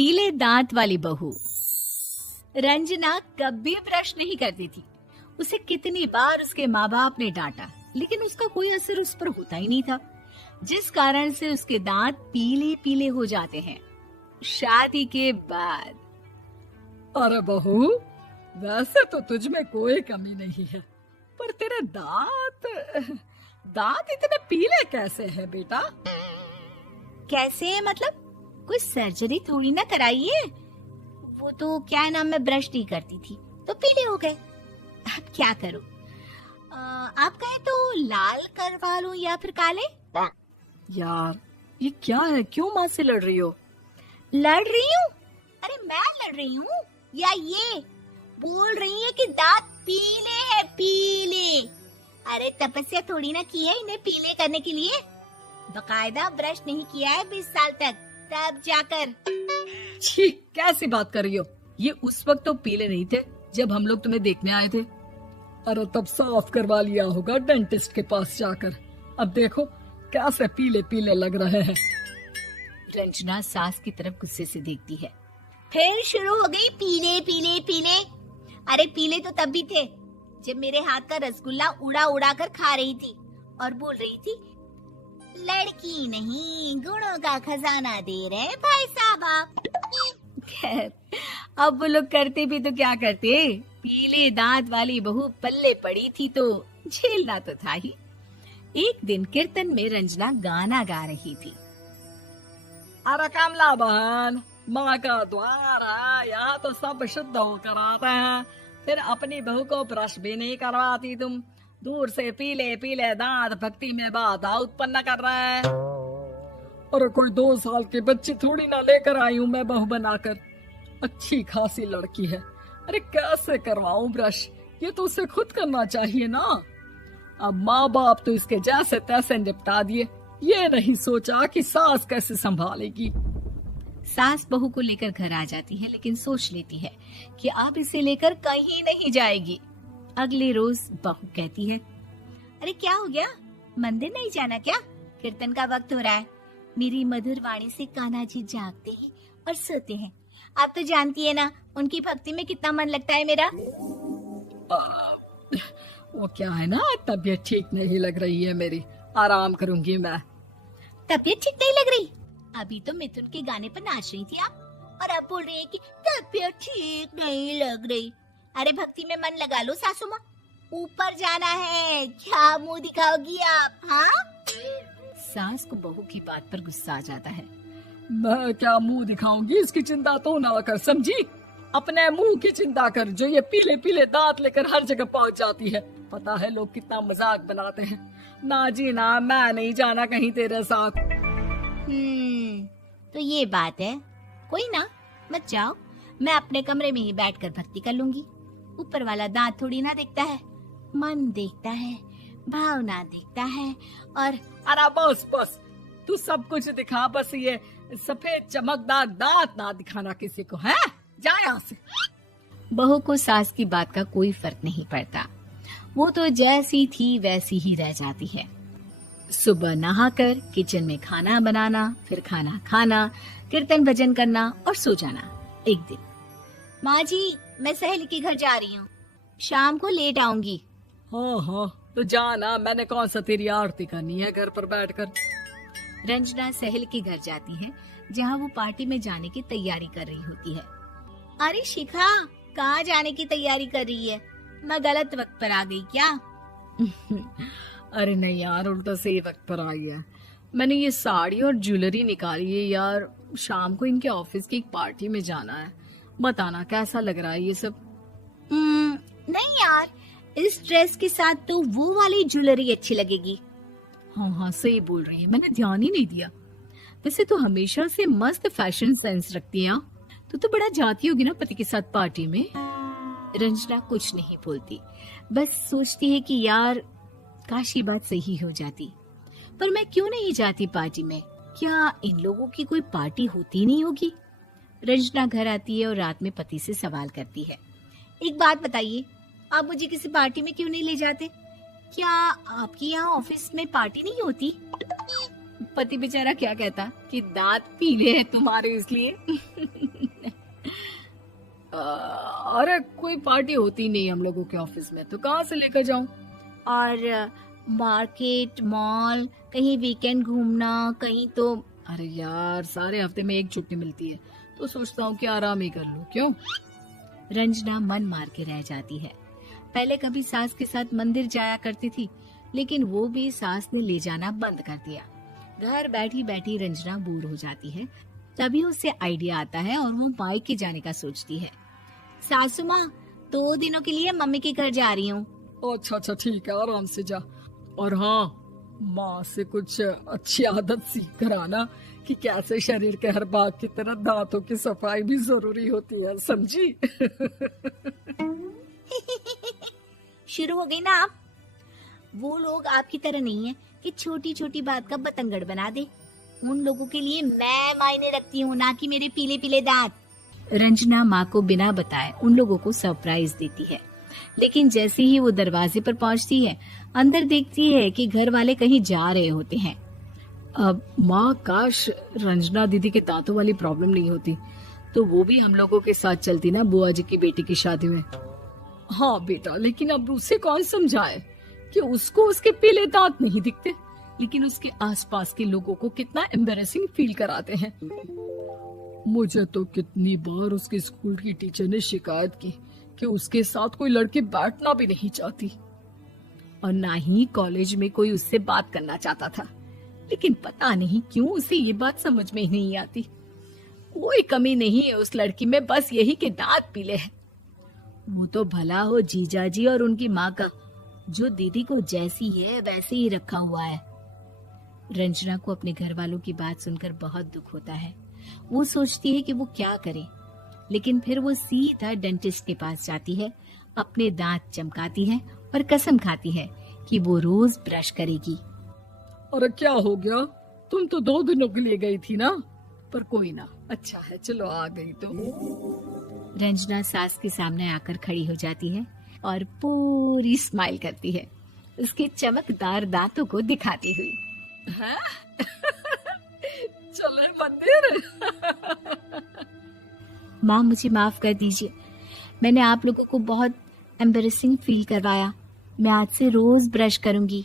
पीले दांत वाली बहू। रंजना कभी ब्रश नहीं करती थी। उसे कितनी बार उसके माँ बाप ने डांटा, लेकिन उसका कोई असर उस पर होता ही नहीं था, जिस कारण से उसके दांत पीले पीले हो जाते हैं। शादी के बाद अरे बहू, वैसे तो तुझ में कोई कमी नहीं है, पर तेरे दांत इतने पीले कैसे हैं बेटा? कैसे मतलब? कोई सर्जरी थोड़ी ना कराइए। वो तो क्या नाम, मैं ब्रश नहीं करती थी तो पीले हो गए। अब क्या करूं? आप कहे तो लाल करवा लूं या फिर काले? यार ये क्या है, क्यों माँ से लड़ रही हो? लड़ रही हूँ? अरे मैं लड़ रही हूँ या ये बोल रही है कि दांत पीले हैं, पीले। अरे तपस्या थोड़ी ना की है इन्हें पीले करने के लिए। बकायदा ब्रश नहीं किया है 20 साल तक, तब जाकर। छी, कैसी बात कर रही हो? ये उस वक्त तो पीले नहीं थे जब हम लोग तुम्हें देखने आए थे। अरे तब साफ करवा लिया होगा डेंटिस्ट के पास जाकर। अब देखो कैसे पीले पीले लग रहे हैं। रंजना सास की तरफ गुस्से से देखती है। फिर शुरू हो गई पीले पीले पीले। अरे पीले तो तब भी थे जब मेरे हाथ का रसगुल्ला उड़ा उड़ा कर खा रही थी और बोल रही थी, लड़की नहीं गुणों का खजाना दे रहे भाई साहब आप। खैर, अब वो लोग करते भी तो क्या करते, पीले दांत वाली बहू पल्ले पड़ी थी तो झेलना तो था ही। एक दिन कीर्तन में रंजना गाना गा रही थी। अरे कमला बहन, माँ का द्वार है, यहाँ तो सब शुद्ध होकर आते हैं, फिर अपनी बहू को ब्रश भी नहीं करवाती तुम। दूर से पीले पीले दांत भक्ति में बाधा उत्पन्न कर रहे हैं। अरे कोई 2 साल के बच्चे थोड़ी ना लेकर आई हूँ मैं बहू बनाकर। अच्छी खासी लड़की है, अरे कैसे करवाऊं ब्रश? ये तो उसे खुद करना चाहिए ना। अब माँ बाप तो इसके जैसे तैसे निपटा दिए, ये नहीं सोचा कि सास कैसे संभालेगी। सास बहू को लेकर घर आ जाती है, लेकिन सोच लेती है कि अब इसे लेकर कहीं नहीं जाएगी। अगले रोज बहू कहती है, अरे क्या हो गया, मंदिर नहीं जाना क्या? कीर्तन का वक्त हो रहा है। मेरी मधुर वाणी से कान्हा जी जागते हैं और सोते हैं। आप तो जानती है ना उनकी भक्ति में कितना मन लगता है मेरा। वो क्या है ना, तबीयत ठीक नहीं लग रही है मेरी, आराम करूंगी मैं। तबीयत ठीक नहीं लग रही? अभी तो मिथुन के गाने पर नाच रही थी आप, और अब बोल रही है कि तबीयत ठीक नहीं लग रही। अरे भक्ति में मन लगा लो सासू माँ, ऊपर जाना है, क्या मुंह दिखाओगी आप? हाँ? सास को बहू की बात पर गुस्सा आ जाता है। मैं क्या मुंह दिखाऊंगी, इसकी चिंता तो ना कर, समझी? अपने मुंह की चिंता कर, जो ये पीले पीले दांत लेकर हर जगह पहुंच जाती है। पता है लोग कितना मजाक बनाते हैं। ना जी ना, मैं नहीं जाना कहीं तेरे साथ। तो ये बात है। कोई ना, मत जाओ, मैं अपने कमरे में ही बैठकर भक्ति कर लूंगी। ऊपर वाला दांत थोड़ी ना देखता है, मन देखता है, भावना देखता है। और अरे बस बस, तू सब कुछ दिखा, बस ये सफेद चमकदार दांत ना दिखाना किसी को, है? जा यहाँ से। बहू को सास की बात का कोई फर्क नहीं पड़ता, वो तो जैसी थी वैसी ही रह जाती है। सुबह नहाकर किचन में खाना बनाना, फिर खाना खाना, कीर्तन भजन करना और सो जाना। एक दिन, माँ जी मैं सहेली के घर जा रही हूँ, शाम को लेट आऊंगी। हाँ हाँ तो जाना, मैंने कौन सा तेरी आरती करनी है घर पर बैठकर। रंजना सहेली के घर जाती है, जहाँ वो पार्टी में जाने की तैयारी कर रही होती है। अरे शिखा, कहाँ जाने की तैयारी कर रही है? मैं गलत वक्त पर आ गई क्या? अरे नहीं यार, उल्टा सही वक्त पर आई है। मैंने ये साड़ी और ज्वेलरी निकाली है यार, शाम को इनके ऑफिस की एक पार्टी में जाना है। बताना कैसा लग रहा है ये सब? नहीं यार, इस ड्रेस के साथ तो वो वाली ज्वेलरी अच्छी लगेगी। हाँ हाँ सही बोल रही है, मैंने ध्यान ही नहीं दिया। वैसे तो हमेशा से मस्त फैशन सेंस रखती है। तो बड़ा जाती होगी ना पति के साथ पार्टी में। रंजना कुछ नहीं बोलती, बस सोचती है कि यार काश ये बात सही हो जाती, पर मैं क्यों नहीं जाती पार्टी में? क्या इन लोगों की कोई पार्टी होती नहीं होगी? रंजना घर आती है और रात में पति से सवाल करती है, एक बात बताइए, आप मुझे किसी पार्टी में क्यों नहीं ले जाते? क्या आपके यहाँ ऑफिस में पार्टी नहीं होती? पति बेचारा क्या कहता कि दांत पीले हैं तुम्हारे इसलिए। अरे कोई पार्टी होती नहीं हम लोगों के ऑफिस में, तो कहाँ से लेकर जाऊं? और मार्केट, मॉल, कहीं वीकेंड घूमना, कहीं तो। अरे यार सारे हफ्ते में एक छुट्टी मिलती है, तो सोचता हूँ कि आराम ही कर लूं। क्यों? रंजना मन मार के रह जाती है। पहले कभी सास के साथ मंदिर जाया करती थी, लेकिन वो भी सास ने ले जाना बंद कर दिया। घर बैठी बैठी रंजना बोर हो जाती है। तभी उसे आइडिया आता है और वो मायके जाने का सोचती है। सासू माँ, 2 दिनों के लिए मम्मी के घर जा रही हूँ। अच्छा अच्छा ठीक है, आराम से जा। और हाँ, माँ से कुछ अच्छी आदत सीख कर आना कि कैसे शरीर के हर भाग की तरह दांतों की सफाई भी जरूरी होती है, समझी? शुरू हो गई ना आप। वो लोग आपकी तरह नहीं है कि छोटी छोटी बात का बतंगड़ बना दे। उन लोगों के लिए मैं मायने रखती हूँ, ना कि मेरे पीले पीले दांत। रंजना माँ को बिना बताए उन लोगों को सरप्राइज देती है, लेकिन जैसे ही वो दरवाजे पर पहुंचती है, अंदर देखती है कि घर वाले कहीं जा रहे होते हैं। अब माँ, काश रंजना दीदी के दांतों वाली प्रॉब्लम नहीं होती, तो वो भी हम लोगों के साथ चलती ना बुआ जी की बेटी की शादी में। हाँ बेटा, लेकिन अब उसे कौन समझाए कि उसको उसके पीले दांत नहीं दिखते, लेकिन उसके आसपास के लोगों को कितना एम्बैरेसिंग फील कराते हैं। मुझे तो कितनी बार उसके स्कूल की टीचर ने शिकायत की कि उसके साथ कोई लड़की बैठना भी नहीं चाहती, और ना ही कॉलेज में कोई उससे बात करना चाहता था। लेकिन पता नहीं क्यों उसे ये बात समझ में ही नहीं आती। कोई कमी नहीं है उस लड़की में, बस यही कि दांत पीले हैं। वो तो भला हो जीजा जी और उनकी माँ का, जो दीदी को जैसी है वैसे ही रखा हुआ है। रंजना को अपने घर वालों की बात सुनकर बहुत दुख होता है। वो सोचती है कि वो क्या करे, लेकिन फिर वो सीधा डेंटिस्ट के पास जाती है, अपने दांत चमकाती है और कसम खाती है कि वो रोज ब्रश करेगी। अरे क्या हो गया? तुम तो 2 दिनों के लिए गई थी ना, पर कोई ना, अच्छा है, चलो आ गई तो। रंजना सास के सामने आकर खड़ी हो जाती है और पूरी स्माइल करती है, उसके चमकदार दांतों को दिखाती हुई। है? चले मंदिर। माँ, मुझे माफ कर दीजिए, मैंने आप लोगों को बहुत एम्बैरेसिंग फील करवाया। मैं आज से रोज ब्रश करूंगी।